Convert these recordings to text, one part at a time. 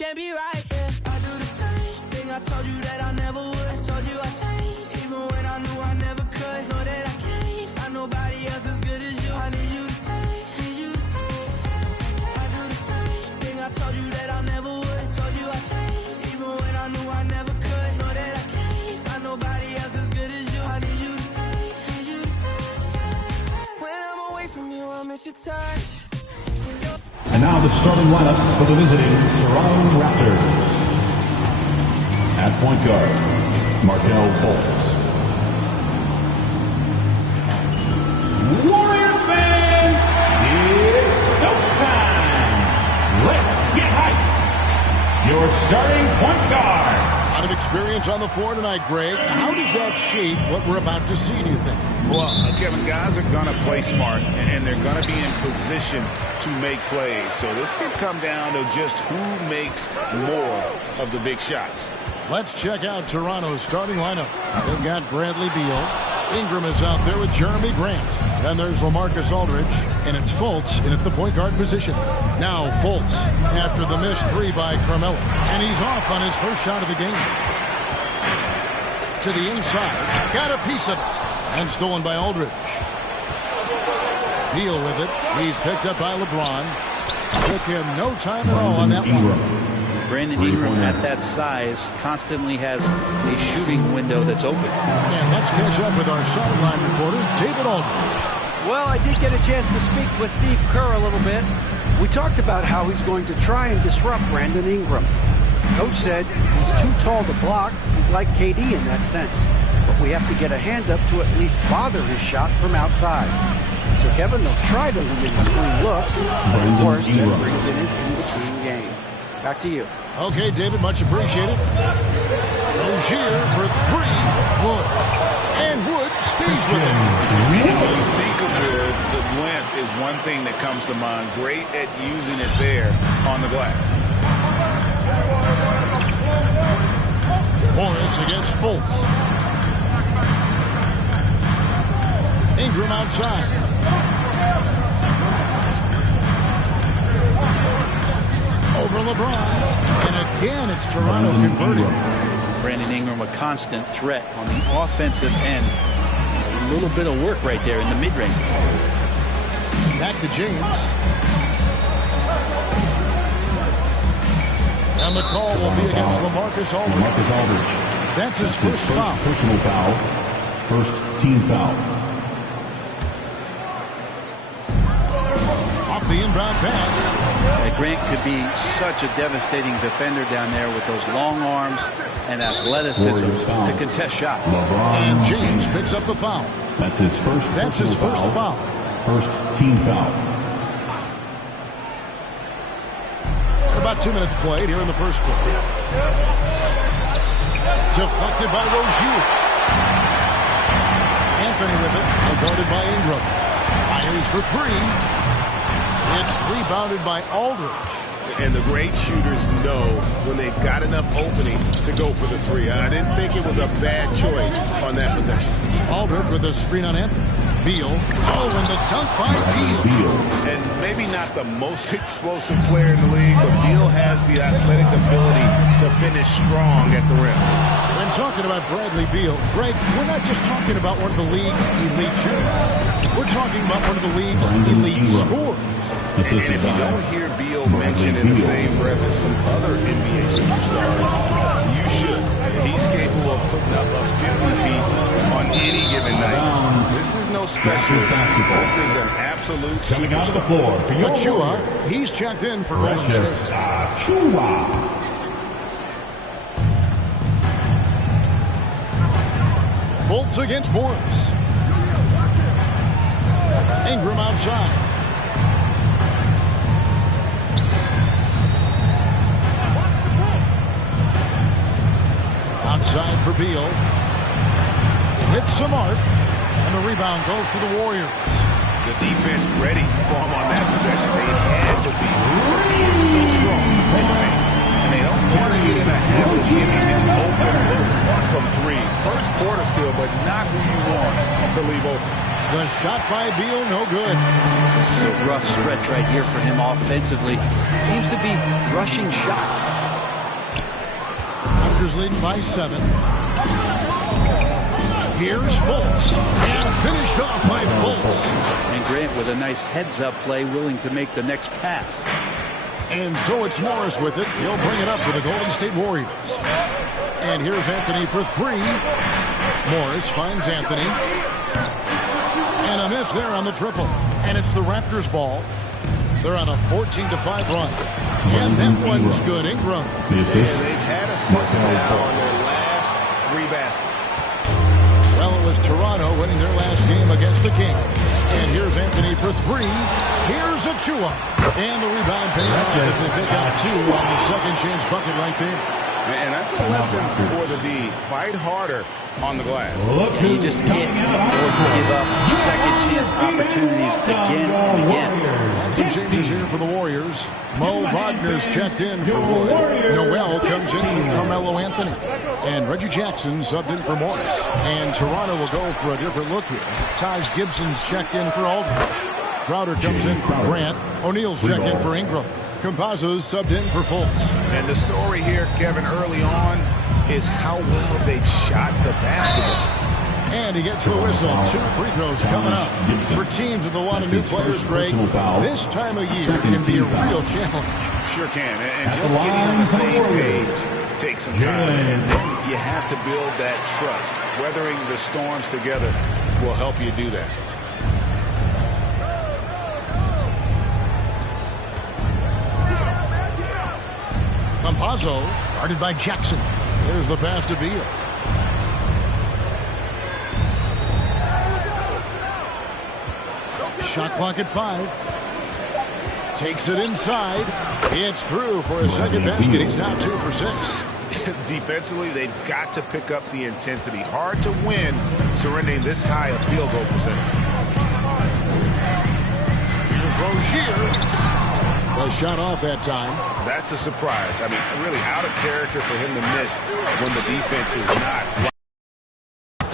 can't be right. Yeah, I do the same thing. I told you that I never would. I told you I changed, even when I knew I never could. Know that I can't find nobody else as good as you. I need you to stay, need you to stay. I do the same thing. I told you that I never would. I told you I changed, even when I knew I never could. Know that I can't find nobody else as good as you. I need you to stay, need you to stay. When I'm away from you, I miss your touch. And now the starting lineup for the visiting Toronto Raptors. At point guard, Markelle Fultz. Warriors fans, it's go time. Let's get hyped. Your starting point guard. A lot of experience on the floor tonight, Greg. How does that shape what we're about to see, do you think? Well, Kevin, guys are going to play smart, and they're going to be in position to make plays. So this could come down to just who makes more of the big shots. Let's check out Toronto's starting lineup. They've got Bradley Beal. Ingram is out there with Jeremy Grant. Then there's LaMarcus Aldridge, and it's Fultz in at the point guard position. Now Fultz after the missed three by Carmelo, and he's off on his first shot of the game. To the inside, got a piece of it, and stolen by Aldridge. Beal with it. He's picked up by LeBron. Took him no time at all on that one. Brandon Ingram at that size constantly has a shooting window that's open. And let's catch up with our sideline reporter, David Aldridge. Well, I did get a chance to speak with Steve Kerr a little bit. We talked about how he's going to try and disrupt Brandon Ingram. Coach said he's too tall to block. He's like KD in that sense. But we have to get a hand up to at least bother his shot from outside. So Kevin, they'll try to limit his screen looks. But of course, that brings in his in-between game. Back to you. Okay, David, much appreciated. Rozier for three. Wood. And Wood stays with him. When you think of the length is one thing that comes to mind. Great at using it there on the glass. Morris against Fultz. Ingram outside. Over LeBron. And again, it's Toronto converting. Brandon Ingram, a constant threat on the offensive end. A little bit of work right there in the mid-range. Back to James. And the call will be against LaMarcus Aldridge. LaMarcus Aldridge. That's his first foul. Personal foul. First team foul. Off the inbound pass. Grant could be such a devastating defender down there with those long arms and athleticism to contest shots. And James picks up the foul. That's his first foul. First team foul. About 2 minutes played here in the first quarter. Deflected by Rozier. Anthony with it. Guarded by Ingram. Fires for three. It's rebounded by Aldridge. And the great shooters know when they've got enough opening to go for the three. I didn't think it was a bad choice on that possession. Aldridge with a screen on Anthony. Beal. Oh, and the dunk by Beal. And maybe not the most explosive player in the league, but Beal has the athletic ability to finish strong at the rim. When talking about Bradley Beal, Greg, we're not just talking about one of the league's elite shooters. We're talking about one of the league's elite scorers. And if you don't hear Beal mentioned in the same breath as some other NBA superstars, you should. He's capable of putting up a 50-piece on any given night. This is no specialist. This is an absolute Coming out of the floor for Achua. He's checked in for Golden State. Achua. Fultz against Morris. Ingram outside. Outside for Beal. With some arc. And the rebound goes to the Warriors. The defense ready for him on that possession. They had to be. He is so strong in the paint. And they don't want to get in a habit of giving him open looks from three. First quarter still, but not who you want to leave open. The shot by Beal, no good. This is a rough stretch right here for him offensively. Seems to be rushing shots. Raptors leading by 7. Here's Fultz. And finished off by Fultz. And Grant with a nice heads-up play, willing to make the next pass. And so it's Morris with it. He'll bring it up for the Golden State Warriors. And here's Anthony for 3. Morris finds Anthony. And a miss there on the triple. And it's the Raptors ball. They're on a 14-5 run. And that one's good. Ingram. Yeah, they've had assists now on their last 3 baskets. Well, it was Toronto winning their last game against the Kings. And here's Anthony for 3. Here's Achua. And the rebound paid off as they pick up 2 on the second chance bucket right there. And that's a lesson for the D. Fight harder on the glass. Yeah, you just can't afford to give up second chance opportunities again and again. Some changes here for the Warriors. Mo Wagner's checked in for Wood. Noel comes in for Carmelo Anthony. And Reggie Jackson subbed in for Morris. And Toronto will go for a different look here. Taj Gibson's checked in for Aldridge. Crowder comes in for Grant. O'Neal's checked in for Ingram. Campazzo's subbed in for Fultz. And the story here, Kevin, early on is how well they shot the basketball. And he gets the whistle. 2 free throws coming up. For teams that want a new players, Greg, this time of year can be a real challenge. Sure can. And just getting on the same page takes some time. And then you have to build that trust. Weathering the storms together will help you do that. Campazzo, guarded by Jackson. There's the pass to Beal. Shot clock at 5. Takes it inside. It's through for a second basket. He's now 2 for 6. Defensively, they've got to pick up the intensity. Hard to win surrendering this high a field goal percentage. Here's Rozier. The shot off that time. That's a surprise. I mean, really out of character for him to miss when the defense is not.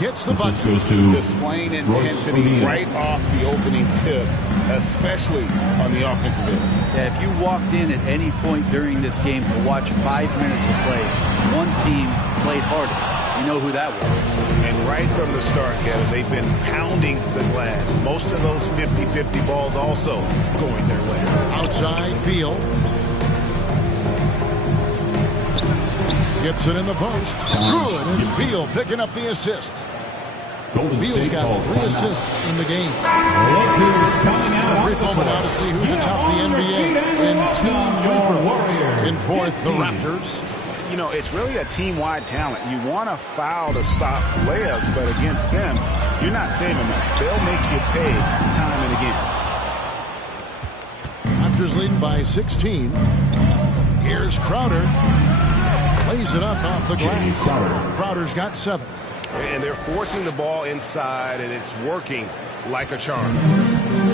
Gets the bucket. Displaying intensity right off the opening tip, especially on the offensive end. Yeah, if you walked in at any point during this game to watch 5 minutes of play, one team played harder. You know who that was. And right from the start, Kevin, they've been pounding the glass. Most of those 50-50 balls also going their way. Outside, Beal. Gibson in the post. Good. It's Beal picking up the assist. Beal's got 3 assists in the game. A brief moment now to see who's atop the NBA. And 2 free throws. In fourth, the Raptors. You know, it's really a team-wide talent. You want a foul to stop layups, but against them, you're not saving much. They'll make you pay time and again. Raptors leading by 16. Here's Crowder. Lays it up off the glass. Crowder's got 7. And they're forcing the ball inside, and it's working like a charm.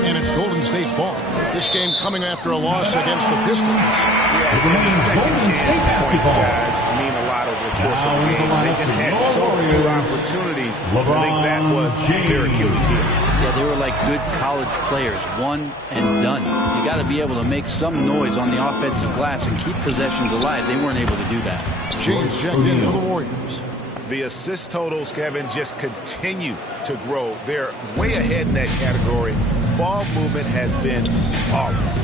And it's Golden State's ball. This game coming after a loss against the Pistons. Yeah, the second chance points, guys, mean a lot over the course of the game. They just had so few opportunities. I think that was their Achilles heel. Yeah, they were like good college players, one and done. You got to be able to make some noise on the offensive glass and keep possessions alive. They weren't able to do that. James checked in for the Warriors. The assist totals, Kevin, just continue to grow. They're way ahead in that category. Ball movement has been flawless.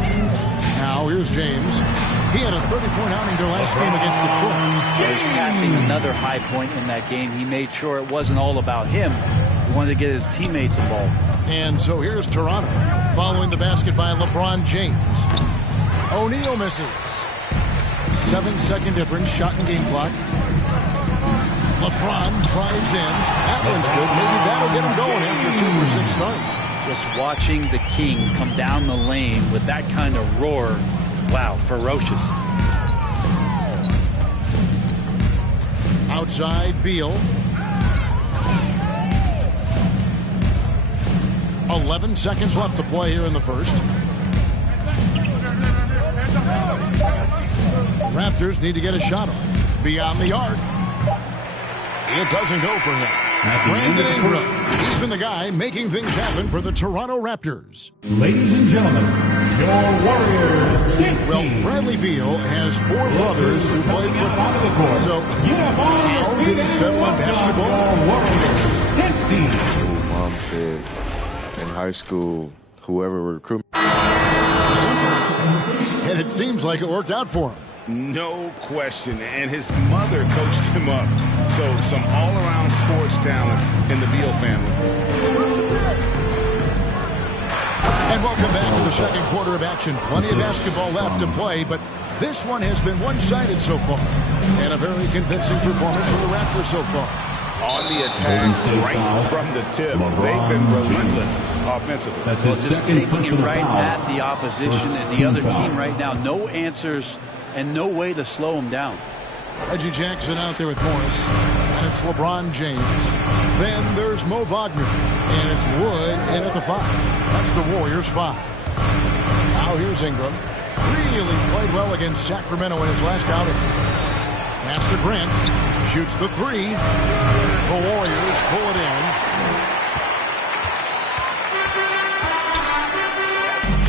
Now here's James. He had a 30-point outing their last game against Detroit. Yeah, he's passing another high point in that game. He made sure it wasn't all about him. He wanted to get his teammates involved. And so here's Toronto, following the basket by LeBron James. O'Neal misses. 7-second difference, shot and game clock. LeBron drives in. That one's good. Maybe that'll get him going after 2 for 6 start. Just watching the King come down the lane with that kind of roar. Wow, ferocious. Outside, Beal. 11 seconds left to play here in the first. Raptors need to get a shot off. Beyond the arc. It doesn't go for him. Brandon Ingram. He's been the guy making things happen for the Toronto Raptors. Ladies and gentlemen, your Warriors 60. Well, Bradley Beal has 4 brothers who played football. So, how did he settle on basketball? Warriors 50. Mom said in high school, whoever recruit. And it seems like it worked out for him. No question. And his mother coached him up. So some all-around sports talent in the Beal family. And welcome back to the second quarter of action. Plenty of basketball left to play, but this one has been one-sided so far. And a very convincing performance from the Raptors so far. On the attack, right from the tip. They've been relentless offensively. That's Well, his just second taking it personal right foul. at the opposition and the other team right now. No answers and no way to slow them down. Reggie Jackson out there with Morris. And it's LeBron James. Then there's Mo Wagner. And it's Wood in at the 5. That's the Warriors 5. Now here's Ingram. Really played well against Sacramento in his last outing. Pass to Grant. Shoots the 3. The Warriors pull it in.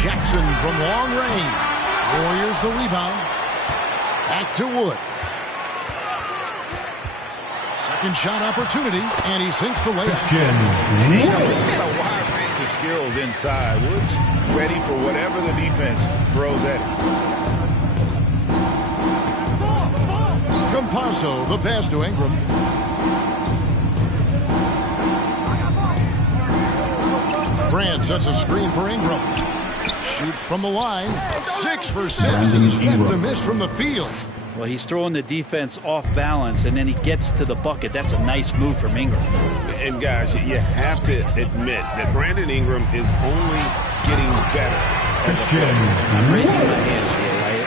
Jackson from long range. Warriors the rebound. Back to Wood. Second shot opportunity, and he sinks the layup. He's got a wide range of skills inside. Woods ready for whatever the defense throws at him. Campazzo, the pass to Ingram. Grant sets a screen for Ingram. Shoots from the line. 6 for 6. He's yet to miss from the field. Well, he's throwing the defense off balance, and then he gets to the bucket. That's a nice move from Ingram. And guys, you have to admit that Brandon Ingram is only getting better. I'm raising my hand.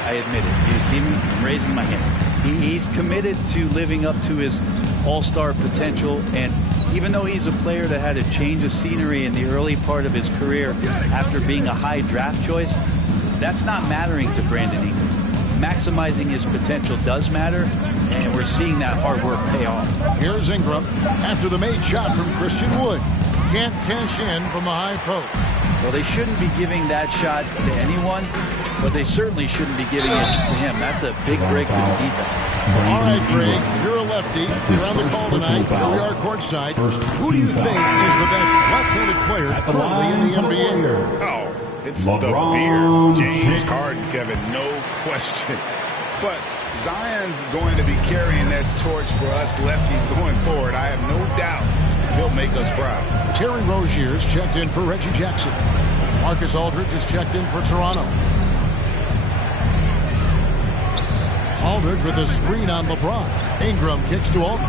I admit it. You see me? I'm raising my hand. He's committed to living up to his all-star potential, and even though he's a player that had a change of scenery in the early part of his career after being a high draft choice, that's not mattering to Brandon Ingram. Maximizing his potential does matter, and we're seeing that hard work pay off. Here's Ingram after the made shot from Christian Wood. Can't cash in from the high post. Well, they shouldn't be giving that shot to anyone, but they certainly shouldn't be giving it to him. That's a big break for the defense. All right, Greg, you're a lefty. You're on the call tonight. Here we are courtside. Who do you think is the best left-handed player currently in the NBA? Oh, it's the beard. James Harden, Kevin, no question. But Zion's going to be carrying that torch for us lefties going forward. I have no doubt he'll make us proud. Terry Rozier's checked in for Reggie Jackson. Marcus Aldridge is checked in for Toronto. Aldridge with a screen on LeBron. Ingram kicks to Aldridge.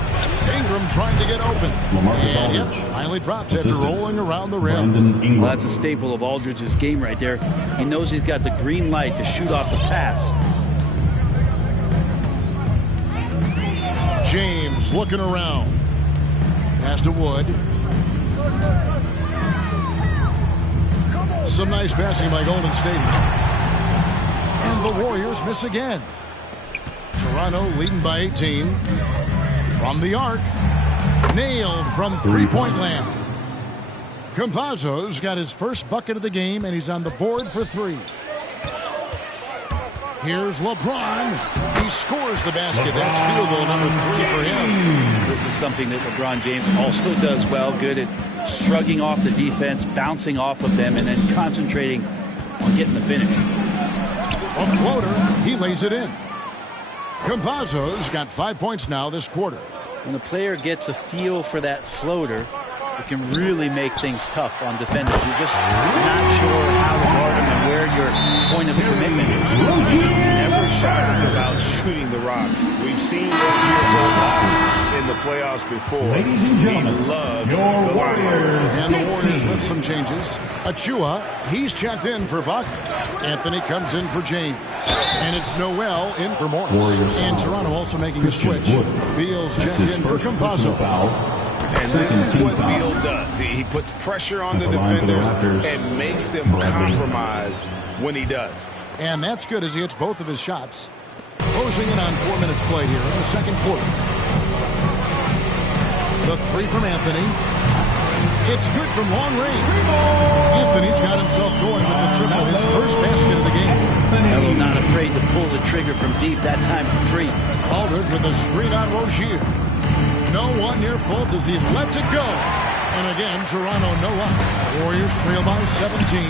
Ingram trying to get open. And yep, finally drops after rolling around the rim. Well, that's a staple of Aldridge's game right there. He knows he's got the green light to shoot off the pass. James looking around. Pass to Wood. Some nice passing by Golden State. And the Warriors miss again. Toronto leading by 18. From the arc. Nailed from three-point land. Campazzo's got his first bucket of the game, and he's on the board for 3. Here's LeBron. He scores the basket. That's field goal number 3 for him. This is something that LeBron James also does well. Good at shrugging off the defense, bouncing off of them, and then concentrating on getting the finish. A floater. He lays it in. Campazzo's got 5 points now this quarter. When a player gets a feel for that floater, it can really make things tough on defenders. You're just not sure how to guard them and where your point of commitment is. Never shy about shooting the rock. We've seen Rozier go off in the playoffs before. Ladies and gentlemen, he loves your the Warriors. And the Warriors with some changes. Achua, he's checked in for Wagner. Anthony comes in for James. And it's Noel in for Morris. Warriors And foul. Toronto also making Christian a switch. Wood. Beal's That's checked his in for first personal Campazzo. foul. And this is what Beal does. He puts pressure on the defenders and makes them compromise when he does. And that's good as he hits both of his shots. Closing in on 4 minutes played here in the second quarter. The three from Anthony. It's good from long range. Anthony's got himself going with the triple, his first basket of the game. Melo not afraid to pull the trigger from deep, that time for three. Aldridge with a screen on Rozier. No one near Fultz as he lets it go. And again, Toronto no up. Warriors trail by 17.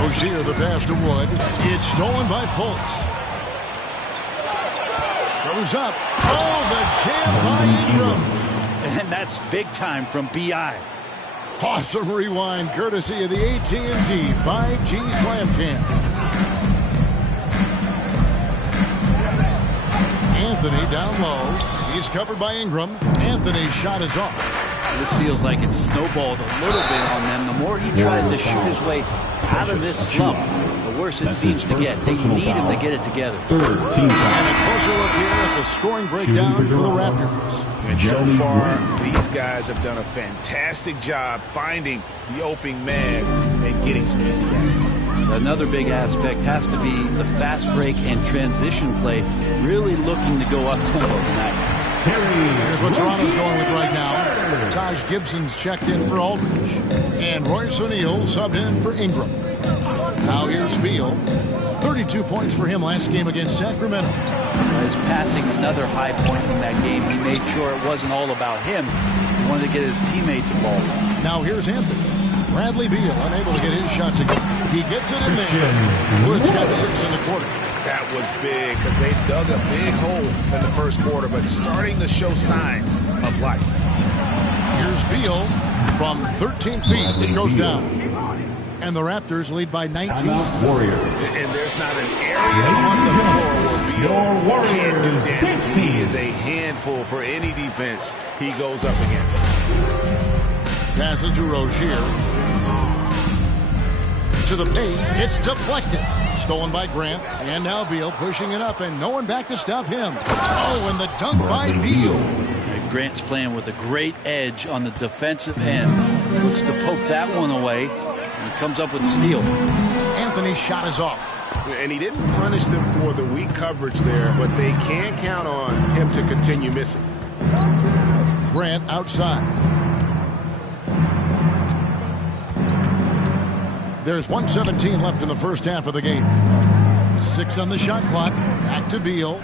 Rozier the pass to Wood. It's stolen by Fultz. Goes up. Oh, the jam by Ingram. And that's big time from B.I. Awesome rewind courtesy of the AT&T 5G Slam Cam. Anthony down low. He's covered by Ingram. Anthony's shot is off. This feels like it's snowballed a little bit on them. The more he tries to shoot his way out of this slump, the worse it seems to get. They need him to get it together. And a closer look here at the scoring breakdown for the Raptors. And so far, these guys have done a fantastic job finding the opening man and getting some easy baskets. Another big aspect has to be the fast break and transition play, really looking to go up tempo tonight. Here's what Toronto's going with right now. Taj Gibson's checked in for Aldridge. And Royce O'Neal subbed in for Ingram. Now here's Beal. 32 points for him last game against Sacramento. His passing, another high point in that game. He made sure it wasn't all about him. He wanted to get his teammates involved. Now here's Anthony. Bradley Beal unable to get his shot to go. He gets it in there. Woods got 6 in the quarter. That was big because they dug a big hole in the first quarter, but starting to show signs of life. Here's Beal from 13 feet. It goes down. And the Raptors lead by 19. Warrior. And there's not an area on the floor where Beal can't do damage. He is a handful for any defense he goes up against. Passes to Rozier. To the paint. It's deflected. Stolen by Grant. And now Beal pushing it up and no one back to stop him. Oh, and the dunk by Beal. Grant's playing with a great edge on the defensive end. Looks to poke that one away. And he comes up with a steal. Anthony's shot is off. And he didn't punish them for the weak coverage there, but they can't count on him to continue missing. Grant outside. There's 1:17 left in the first half of the game. 6 on the shot clock. Back to Beal.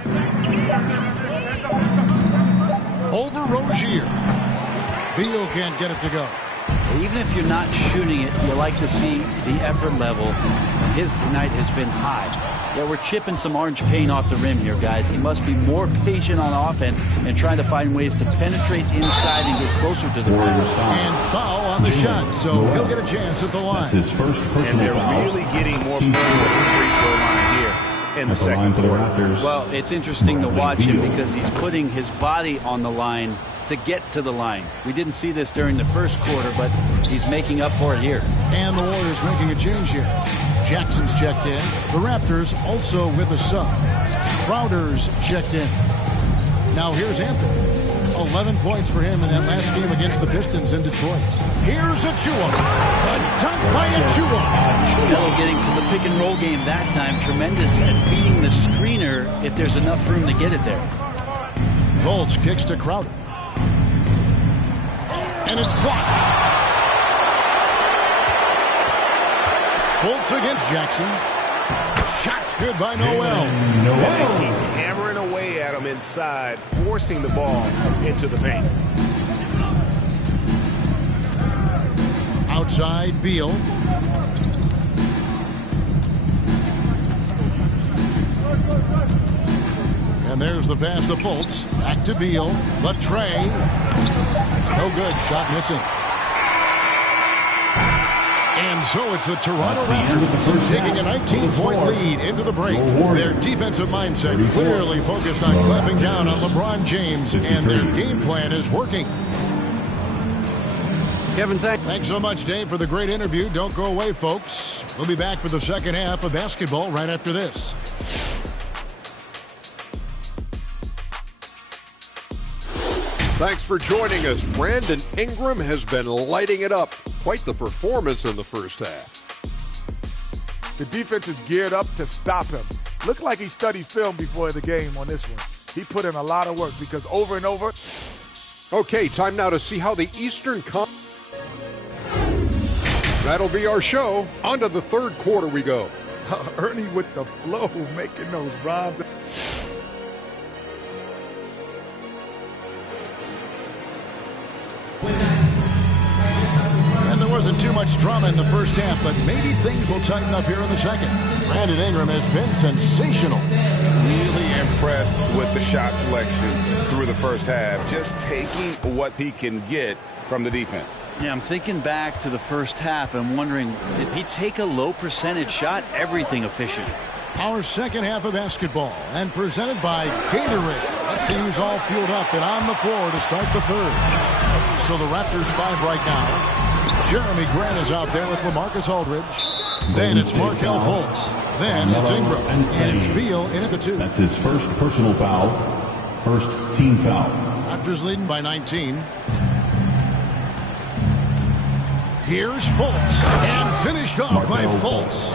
Over Rozier. Beal can't get it to go. Even if you're not shooting it, you like to see the effort level. His tonight has been high. Yeah, we're chipping some orange paint off the rim here, guys. He must be more patient on offense and trying to find ways to penetrate inside and get closer to the rim. And foul on the shot, so he'll get a chance at the line. That's his first personal And they're foul. really getting more points at the free throw line here in the second quarter. Well, it's interesting to watch him because he's putting his body on the line to get to the line. We didn't see this during the first quarter, but he's making up for it here. And the Warriors making a change here. Jackson's checked in. The Raptors also with a sub. Crowder's checked in. Now here's Anthony. 11 points for him in that last game against the Pistons in Detroit. Here's Achua. A dunk by Achua. Melo getting to the pick and roll game that time. Tremendous at feeding the screener if there's enough room to get it there. Fultz kicks to Crowder. And it's blocked. Fultz against Jackson. Shots good by Noel. And they keep hammering away at him inside, forcing the ball into the paint. Outside, Beal. And there's the pass to Fultz. Back to Beal. The tray. No good. Shot missing. And so it's the Toronto Raptors taking a 19-point lead into the break. Their defensive mindset clearly focused on clamping down on LeBron James, and their game plan is working. Kevin, thanks so much, Dave, for the great interview. Don't go away, folks. We'll be back for the second half of basketball right after this. Thanks for joining us. Brandon Ingram has been lighting it up. Quite the performance in the first half. The defense is geared up to stop him. Looked like he studied film before the game on this one. He put in a lot of work because over and over, Okay, time now to see how the Eastern Conference. That'll be our show. On to the third quarter we go. Ernie with the flow, making those rhymes. And there wasn't too much drama in the first half, but maybe things will tighten up here in the second. Brandon Ingram has been sensational. Really impressed with the shot selection through the first half. Just taking what he can get from the defense. Yeah, I'm thinking back to the first half and wondering, did he take a low percentage shot? Everything efficient. Our second half of basketball, and presented by Gatorade. Let's see who's all fueled up and on the floor to start the third. So the Raptors 5 right now. Jeremy Grant is out there with LaMarcus Aldridge. Then it's Markelle Fultz. Then it's Ingram. And it's Beal in at the 2. That's his first personal foul. First team foul. Raptors leading by 19. Here's Fultz. And finished off by Fultz.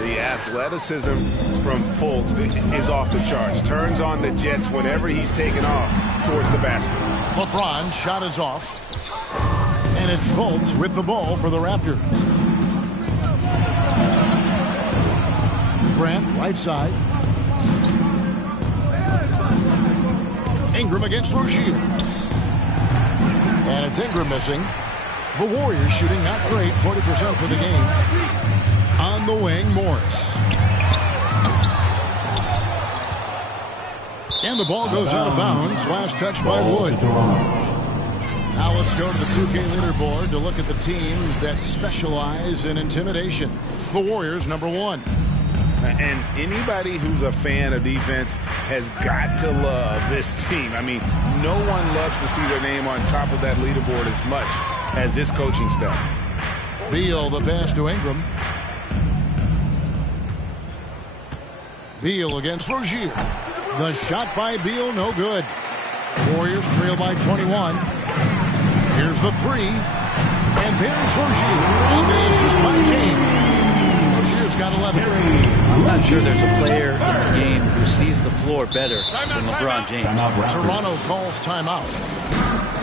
The athleticism from Fultz is off the charts. Turns on the Jets whenever he's taken off towards the basket. LeBron's shot is off. And it's Fultz with the ball for the Raptors. Grant, right side. Ingram against Rozier. And it's Ingram missing. The Warriors shooting not great, 40% for the game. On the wing, Morris. And the ball goes out of bounds. Last touch by Wood. Now let's go to the 2K leaderboard to look at the teams that specialize in intimidation. The Warriors, number 1. And anybody who's a fan of defense has got to love this team. I mean, no one loves to see their name on top of that leaderboard as much as this coaching staff. Beal, the pass to Ingram. Beal against Rozier. The shot by Beal, no good. Warriors trail by 21. Here's the 3. And there's Rozier. And the assist by James. Rozier's got 11. I'm not sure there's a player in the game who sees the floor better than LeBron James. Toronto calls timeout.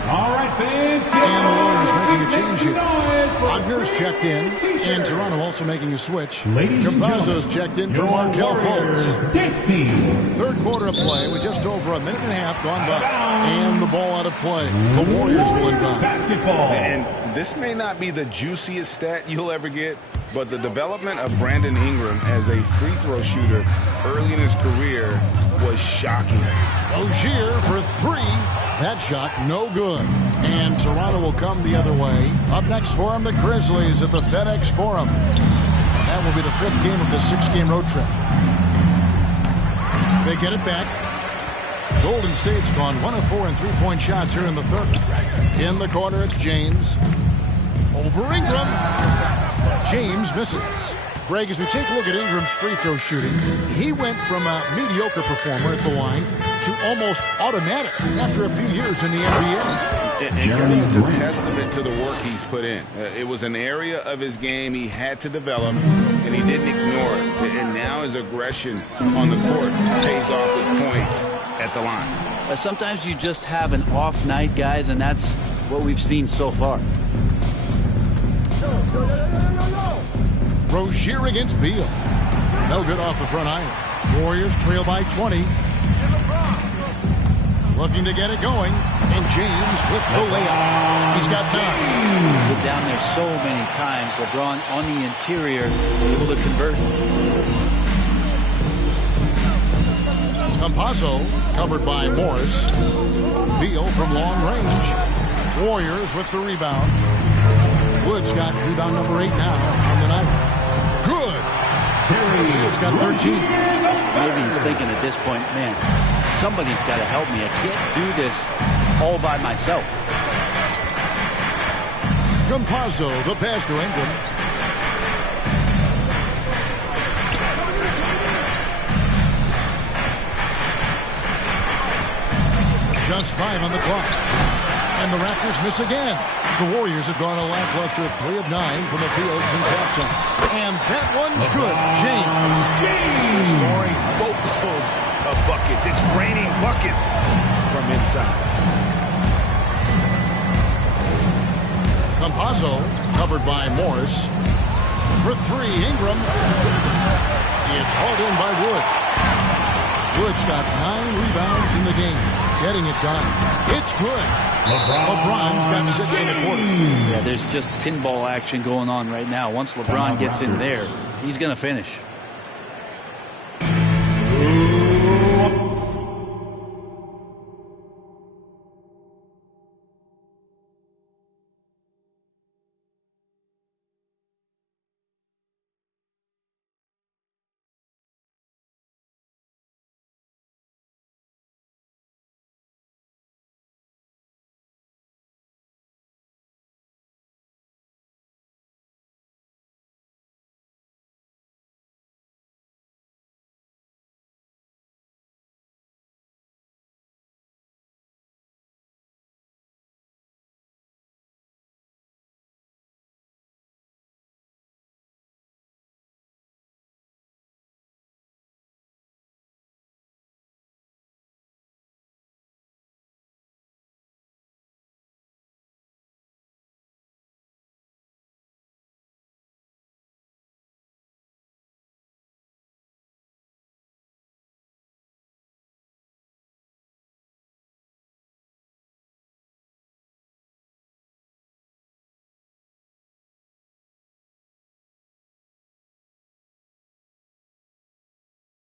All right, fans. And the Warriors making a change here. Wagner's checked in, and Toronto also making a switch. Campazzo's checked in for Markelle Fultz. Dance team. Third quarter of play with just over a minute and a half gone by. And the ball out of play. The Warriors will inbound. Basketball. And this may not be the juiciest stat you'll ever get, but the development of Brandon Ingram as a free throw shooter early in his career was shocking. Rozier for 3. That shot no good. And Toronto will come the other way. Up next for them, the Grizzlies at the FedEx Forum. That will be the 5th game of the 6-game road trip. They get it back. Golden State's gone 1 of 4 in 3-point shots here in the third. In the corner, it's James. Over Ingram. James misses. Greg, as we take a look at Ingram's free throw shooting, he went from a mediocre performer at the line to almost automatic after a few years in the NBA. And it's a testament to the work he's put in. It was an area of his game he had to develop, and he didn't ignore it. And now his aggression on the court pays off with points at the line. Sometimes you just have an off night, guys, and that's what we've seen so far. Rozier against Beal. No good off the front iron. Warriors trail by 20. Looking to get it going. And James with the layup. He's got 9. He's been down there so many times. LeBron on the interior, able to convert. Campazzo covered by Morris. Beal from long range. Warriors with the rebound. Wood's got rebound number 8 now on the night. Good. Rozier's got 13. Maybe he's thinking at this point, man, somebody's got to help me. I can't do this all by myself. Campazzo, the pass to Ingram. Just 5 on the clock. And the Raptors miss again. The Warriors have gone a lackluster 3 of 9 from the field since halftime. And that one's good. James. Scoring boatloads of buckets. It's raining buckets from inside. Campazzo covered by Morris. For three, Ingram. It's hauled in by Wood. Wood's got 9 rebounds in the game. Getting it done. It's good. LeBron's got 6 in the quarter. Yeah, there's just pinball action going on right now. Once LeBron gets in there, he's going to finish.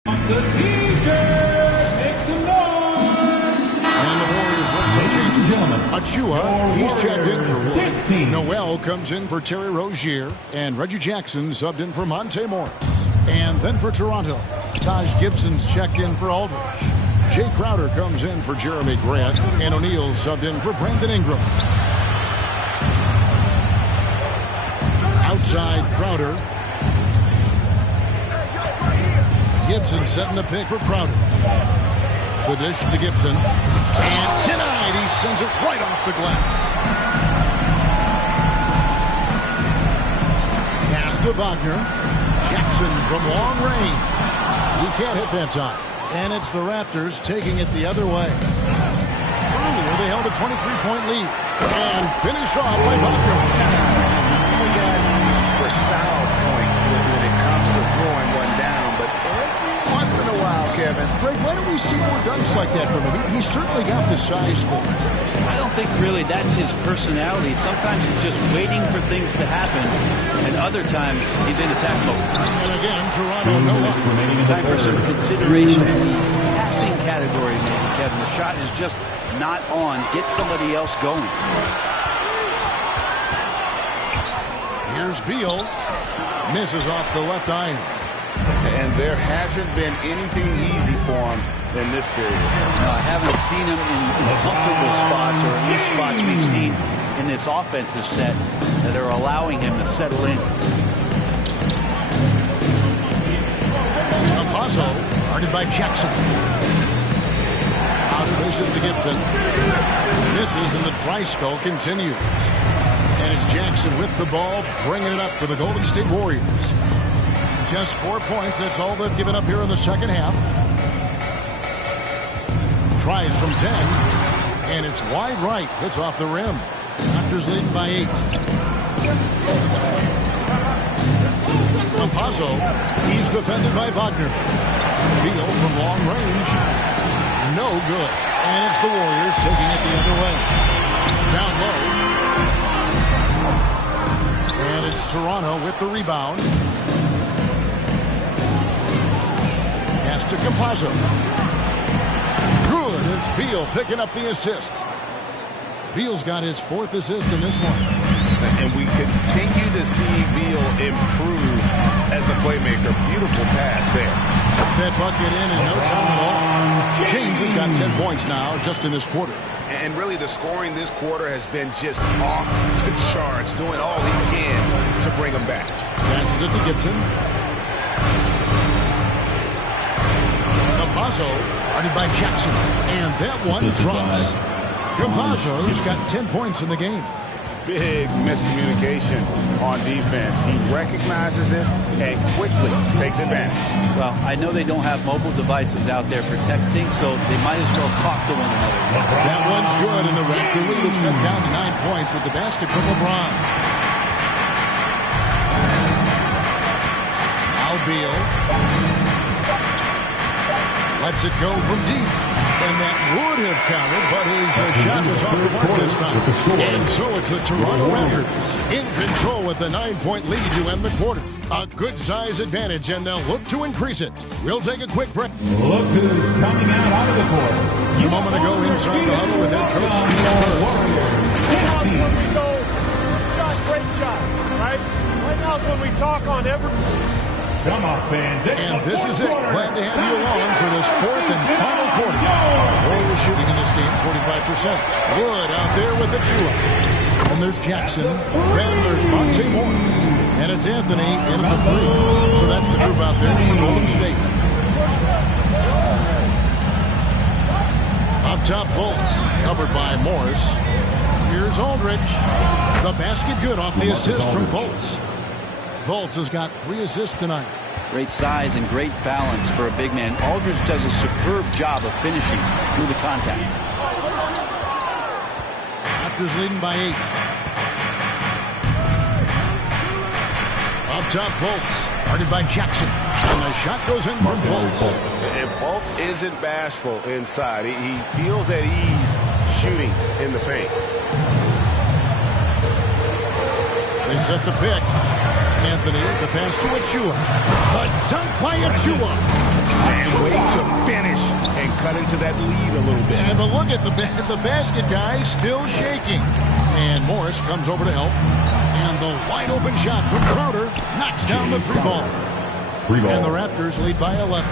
The T-shirt makes some noise. And the Warriors with some changes. Achua, he's checked in for Wood. Noel comes in for Terry Rozier. And Reggie Jackson subbed in for Monte Morris. And then for Toronto, Taj Gibson's checked in for Aldridge. Jay Crowder comes in for Jeremy Grant. And O'Neal subbed in for Brandon Ingram. Outside Crowder. Gibson setting the pick for Crowder. The dish to Gibson. And denied. He sends it right off the glass. Pass to Wagner. Jackson from long range. He can't hit that time. And it's the Raptors taking it the other way. Earlier they held a 23-point lead. And finished off by Wagner. We got for style points when it comes to throwing one down, but once in a while, Kevin. Greg, why don't we see more dunks like that from him? He's certainly got the size for it. I don't think really that's his personality. Sometimes he's just waiting for things to happen, and other times he's in attack mode. And again, Toronto, no luck. Time for some consideration in the passing category, maybe, Kevin. The shot is just not on. Get somebody else going. Here's Beal. Misses off the left iron. And there hasn't been anything easy for him in this period. I haven't seen him in comfortable spots, or at least spots we've seen in this offensive set that are allowing him to settle in. Campazzo, guarded by Jackson. Out of dishes to Gibson. Misses, and the dry spell continues. And it's Jackson with the ball, bringing it up for the Golden State Warriors. Just 4 points. That's all they've given up here in the second half. Tries from 10. And it's wide right. It's off the rim. Raptors leading by 8. Campazzo. He's defended by Wagner. Beal from long range. No good. And it's the Warriors taking it the other way. Down low. And it's Toronto with the rebound. Pass to Campazzo. Good. It's Beal picking up the assist. Beal's got his 4th assist in this one. And we continue to see Beal improve as a playmaker. Beautiful pass there. That bucket in no time at all. James has got 10 points now just in this quarter. And really the scoring this quarter has been just off the charts, doing all he can to bring him back. Passes it to Gibson. Campazzo, guarded by Jackson. And that one drops. Campazzo's got 10 points in the game. big miscommunication on defense. He recognizes it and quickly takes advantage. Well, I know they don't have mobile devices out there for texting, so they might as well talk to one another. That one's good, and the Raptor lead is cut down to 9 points with the basket from LeBron. Beal lets it go from deep, and that would have counted, but his shot was off the mark this time. And so it's the Toronto Raptors in control with the 9-point lead to end the quarter. A good size advantage, and they'll look to increase it. We'll take a quick break. Look who's coming out of the court. A moment ago inside the huddle with head coach Steve Kerr. When we go, shot, great shot, right? Right now when we talk on every... Come on, fans. And this is it. Glad to have you along for this fourth and final quarter. Warriors shooting in this game 45%. Wood out there with the Chua. And there's Jackson. Then there's Monte Morris. And it's Anthony in the three. So that's the group out there for Golden State. Up top, Fultz. Covered by Morris. Here's Aldridge. The basket good off the assist from Fultz. Fultz has got 3 assists tonight. Great size and great balance for a big man. Aldridge does a superb job of finishing through the contact. Raptors leading by 8. Up top, Fultz. Guarded by Jackson. And the shot goes in from Fultz. And Fultz isn't bashful inside. He feels at ease shooting in the paint. They set the pick. Anthony, the pass to Achua. The dunk by Achua. And way to finish and cut into that lead a little bit. And but look at the basket guy still shaking. And Morris comes over to help. And the wide open shot from Crowder knocks down the 3-ball. And the Raptors lead by 11.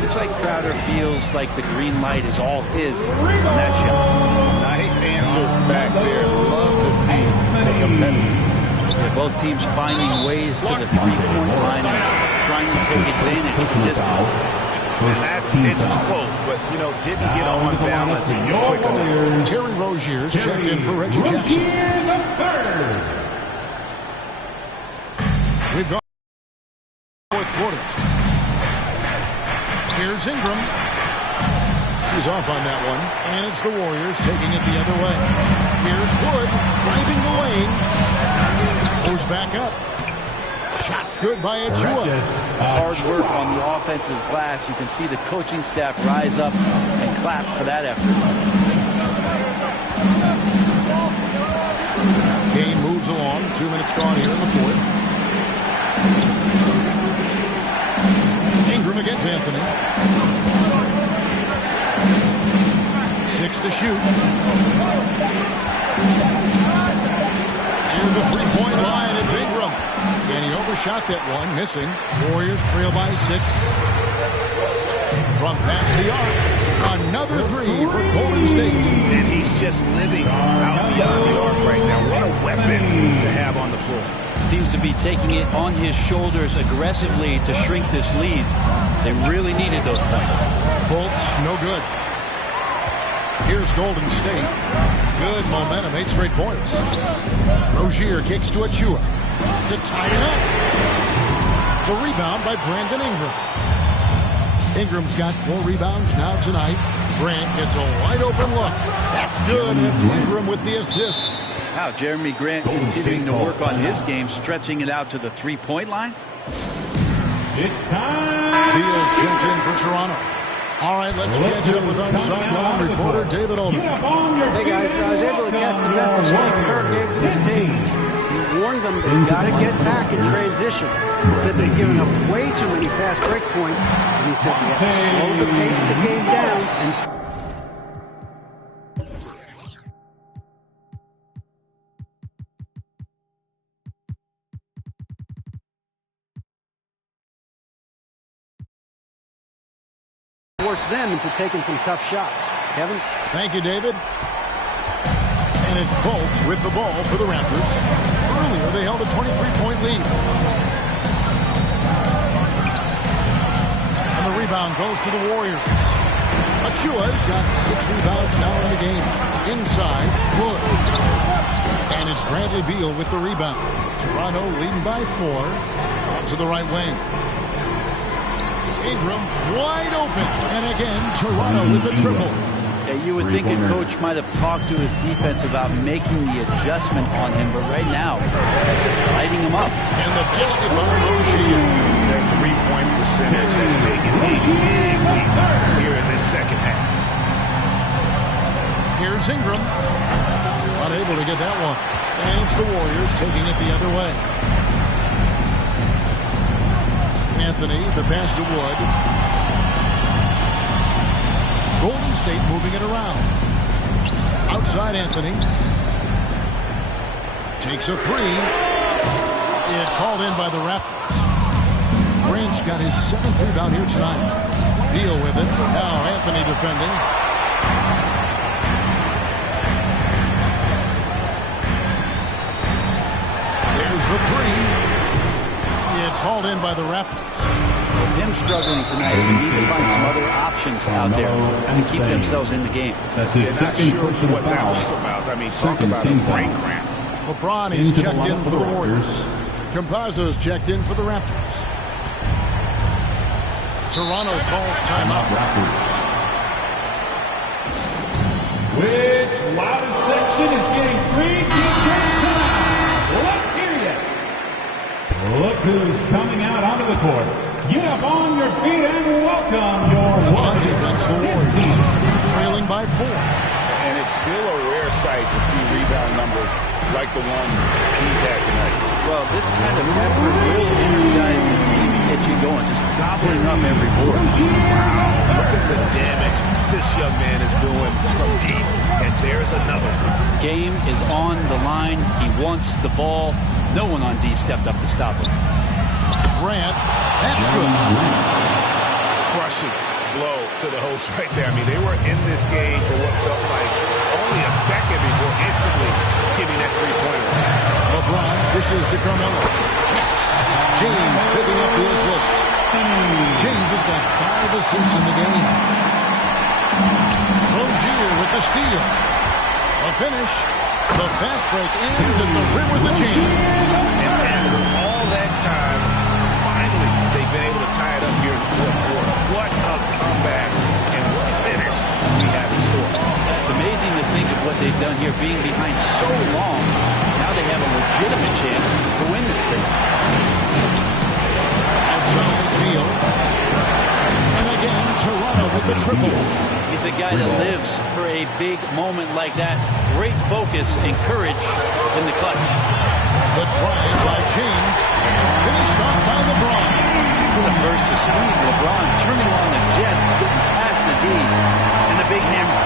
Looks like Crowder feels like the green light is all his on that shot. Nice answer back there. Love to see the competitive. Yeah, both teams finding ways to the three-point line and trying to take advantage of the distance. And it's close, but, didn't get on balance quick enough. Terry Rozier's checked in for Reggie Jackson. We've gone fourth quarter. Here's Ingram. He's off on that one, and it's the Warriors taking it the other way. Here's Wood driving the lane. Goes back up. Shot's good by Achua. Hard work on the offensive glass. You can see the coaching staff rise up and clap for that effort. Game moves along. 2 minutes gone here in the fourth. Ingram against Anthony. 6 to shoot. Near the three-point line, it's Ingram. And he overshot that one, missing. Warriors trail by 6. From past the arc, another 3 for Golden State. And he's just living out beyond the arc right now. What a weapon to have on the floor. Seems to be taking it on his shoulders aggressively to shrink this lead. They really needed those points. Fultz, no good. Here's Golden State. Good momentum, 8 straight points. Rozier kicks to Achua to tie it up. The rebound by Brandon Ingram. Ingram's got 4 rebounds now tonight. Grant gets a wide open look. That's good, and it's Ingram with the assist. Wow, Jeremy Grant continuing to work on his game, stretching it out to the three-point line. It's time. Beal's checked in for Toronto. All right, let's catch up with our sideline reporter, David Olden. Hey, guys, I was able to catch the message Steve Kerr gave to this team. He warned them they got to get back in transition. He said they'd given up way too many fast break points, and he said we have to slow the pace of the game down and force them into taking some tough shots. Kevin? Thank you, David. And it's Fultz with the ball for the Raptors. Earlier, they held a 23-point lead. And the rebound goes to the Warriors. Achua's got 6 rebounds now in the game. Inside, Wood. And it's Bradley Beal with the rebound. Toronto leading by 4. Out to the right wing. Ingram wide open. And again, Toronto with the triple. Yeah, you would think a coach might have talked to his defense about making the adjustment on him, but right now, it's just lighting him up. And the basket by Rozier. Their three-point percentage has taken a big leap here in this second half. Here's Ingram. Unable to get that one. And it's the Warriors taking it the other way. Anthony, the pass to Wood. Golden State moving it around. Outside Anthony. Takes a 3. It's hauled in by the Raptors. Grant's got his 7th rebound here tonight. Beal with it. Now Anthony defending. There's the 3. It's hauled in by the Raptors. With him struggling tonight, they need to find some other options out there to keep themselves in the game. That's his second personal what that foul. was about. I mean, talk about a brain cramp. LeBron is checked in for the Warriors. Campazzo's checked in for the Raptors. Toronto calls timeout. Which loudest section is getting free defense time? Let's hear you. Look who's coming out onto the court. Get up on your feet and welcome your Warriors. The Warriors trailing by 4. And it's still a rare sight to see rebound numbers like the ones he's had tonight. Well, this kind of effort will energize the team and get you going, just gobbling up every board. Wow, look at the damage this young man is doing from deep. And there's another one. Game is on the line. He wants the ball. No one on D stepped up to stop him. Grant, that's good. Crushing blow to the host right there. I mean, they were in this game for what felt like only a second before instantly getting that three-pointer. LeBron dishes to Carmelo. Yes, it's James picking up the assist. James has got 5 assists in the game. Rozier with the steal. A finish. The fast break ends at the rim with the jam. And after all that time, finally they've been able to tie it up here in the fourth quarter. What a comeback and what a finish we have in store. It's amazing to think of what they've done here, being behind so long. Now they have a legitimate chance to win this thing. Outside Beal. And again, Toronto with the triple. He's a guy that lives for a big moment like that. Great focus and courage in the clutch. The drive by James and finished off by LeBron. The first to speed, LeBron turning on the Jets, getting past the D, and the big hammer.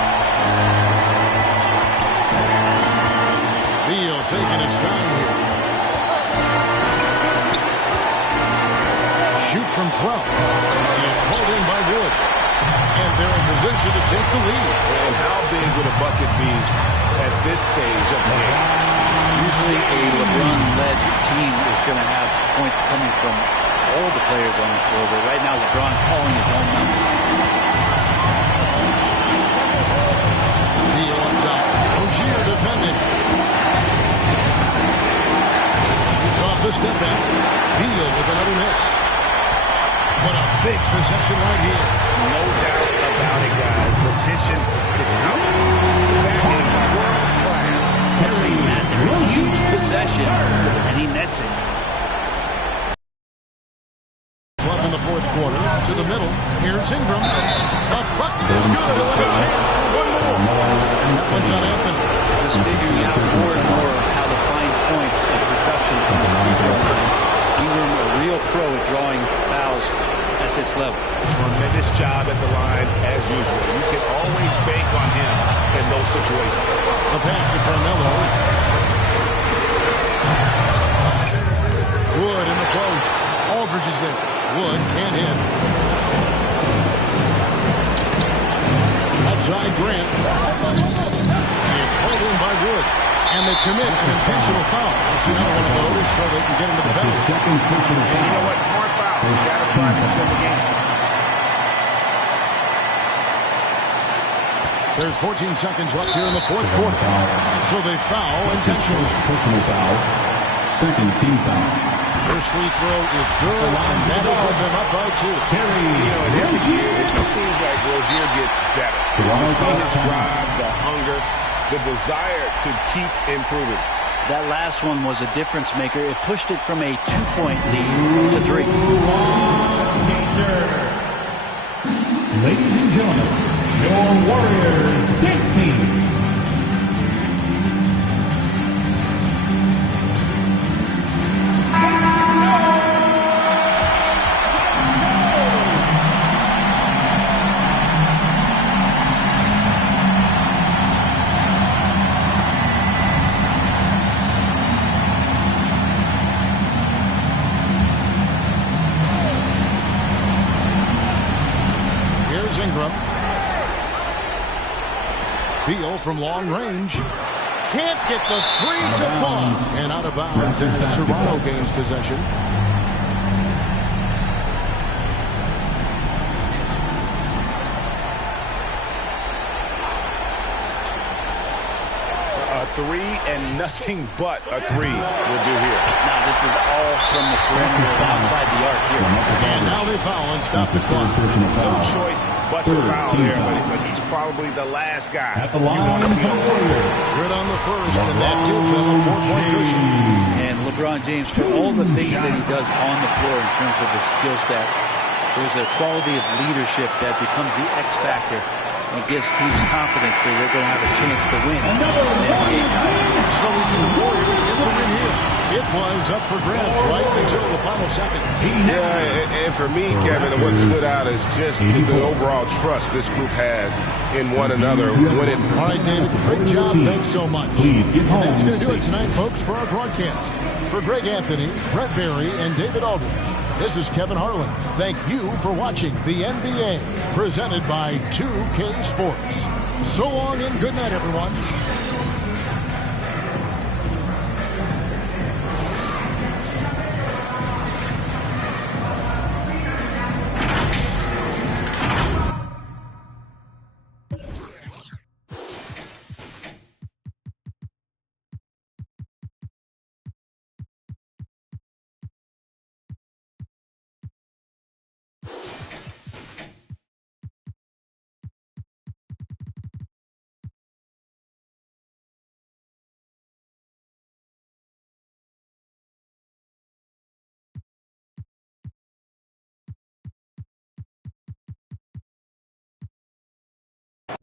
Beal taking his time here. Shoots from 12. It's hauled in by Wood. And they're in position to take the lead. And how big would a bucket be at this stage of the game? Usually a LeBron-led team is going to have points coming from all the players on the floor, but right now LeBron calling his own number. Beal on top. Rozier defending. Shoots off the step back. Beal with another miss. What a big possession right here. No doubt about it, guys. The tension is mounting. That is world class. I've seen that. They're a huge possession, and he nets it. Left in the fourth quarter. To the middle. Here's Ingram. The bucket is good. He'll have a chance for one more. And that one's on Anthony. Just figuring out more and more how to find points and production from the free throw line. Ingram, a real pro at drawing fouls at this level. Tremendous job at the line, as usual. You can always bank on him in those situations. The pass to Carmelo. Wood in the post. Aldridge is there. Wood can't hit. Outside Grant. It's hauled in by Wood. And they commit an intentional foul. Let's see another one of those so they can get into the penalty. Second personal And foul. you know what? Smart foul. You got to try and extend the game. There's 14 seconds left here in the fourth quarter. So they foul intentionally. Personal foul. Second team foul. First free throw is good, and that'll put them up by 2. And every year, it just seems like Rozier gets better. You see his drive, the hunger, the desire to keep improving. That last one was a difference maker. It pushed it from a 2-point lead to 3. Ladies and gentlemen, your Warriors dance team. Ingram. Beal from long range. Can't get the 3 to fall. And out of bounds as Toronto gains possession. A 3 and nothing but a 3 will do here. Now this is all from the perimeter outside the arc here. And now they foul and stop the clock. No choice but to foul there, but he's probably the last guy you want to see on the court. Good on the first, and that gives them a 4-point cushion. And LeBron James, for all the things that he does on the floor in terms of his skill set, there's a quality of leadership that becomes the X factor and gives teams confidence that they're going to have a chance to win an NBA title. So we see the Warriors get the win here. It was up for grabs right until the final seconds. Yeah, and for me, Kevin, what stood out is just the overall trust this group has in one another. When it... All right, David, great job. Thanks so much. Please get home. And that's going to do it tonight, folks, for our broadcast. For Greg Anthony, Brett Barry, and David Aldridge, this is Kevin Harlan. Thank you for watching the NBA, presented by 2K Sports. So long and good night, everyone.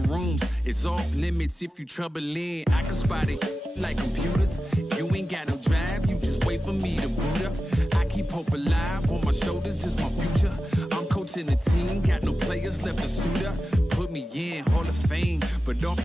Rooms is off limits if you troubling. I can spot it like computers. You ain't got no drive, you just wait for me to boot up. I keep hope alive, on my shoulders is my future. I'm coaching the team, got no players left to suit up. Put me in Hall of Fame, but don't